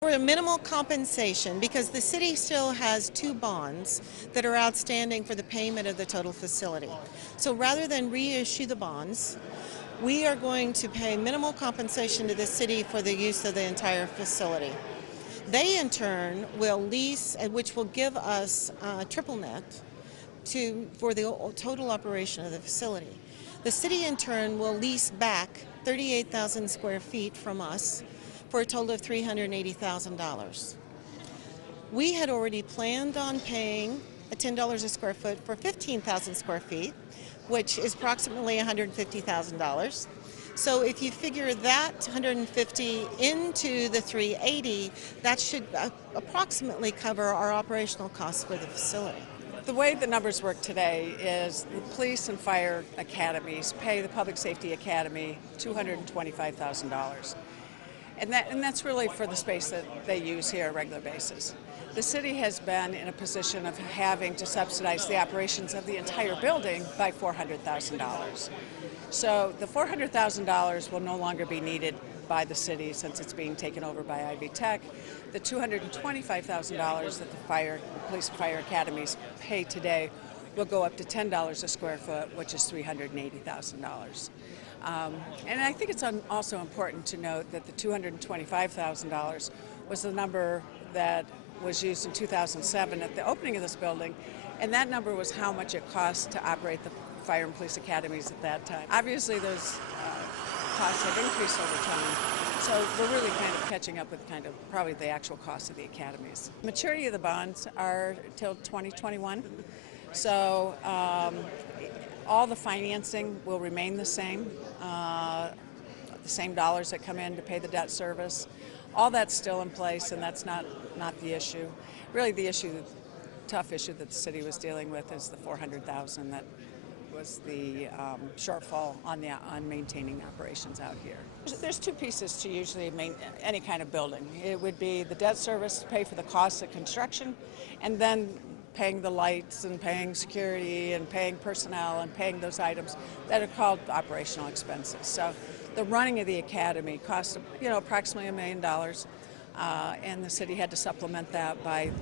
For a minimal compensation, because the city still has two bonds that are outstanding for the payment of the total facility. So rather than reissue the bonds, we are going to pay minimal compensation to the city for the use of the entire facility. They in turn will lease, which will give us triple net for the total operation of the facility. The city in turn will lease back 38,000 square feet from us for a total of $380,000. We had already planned on paying $10 a square foot for 15,000 square feet, which is approximately $150,000. So if you figure that 150 into the 380, that should approximately cover our operational costs for the facility. The way the numbers work today is the police and fire academies pay the Public Safety Academy $225,000. And that's really for the space that they use here on a regular basis. The city has been in a position of having to subsidize the operations of the entire building by $400,000. So the $400,000 will no longer be needed by the city since it's being taken over by Ivy Tech. The $225,000 that the police and fire academies pay today will go up to $10 a square foot, which is $380,000. And I think it's also important to note that the $225,000 was the number that was used in 2007 at the opening of this building, and that number was how much it cost to operate the fire and police academies at that time. Obviously those costs have increased over time, so we're really kind of catching up with probably the actual cost of the academies. Maturity of the bonds are till 2021, so all the financing will remain the same dollars that come in to pay the debt service. All that's still in place, and that's not the issue. Really the tough issue that the city was dealing with is the $400,000 that was the shortfall on maintaining operations out here. There's two pieces to usually any kind of building. It would be the debt service to pay for the costs of construction, and then paying the lights and paying security and paying personnel and paying those items that are called operational expenses. So the running of the academy cost approximately $1 million, and the city had to supplement that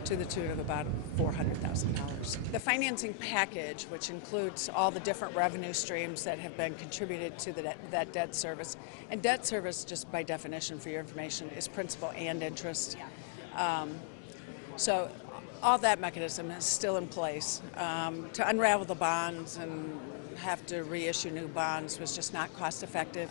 to the tune of about $400,000. The financing package, which includes all the different revenue streams that have been contributed to that debt service, and debt service, just by definition for your information, is principal and interest. So all that mechanism is still in place. To unravel the bonds and have to reissue new bonds was just not cost effective.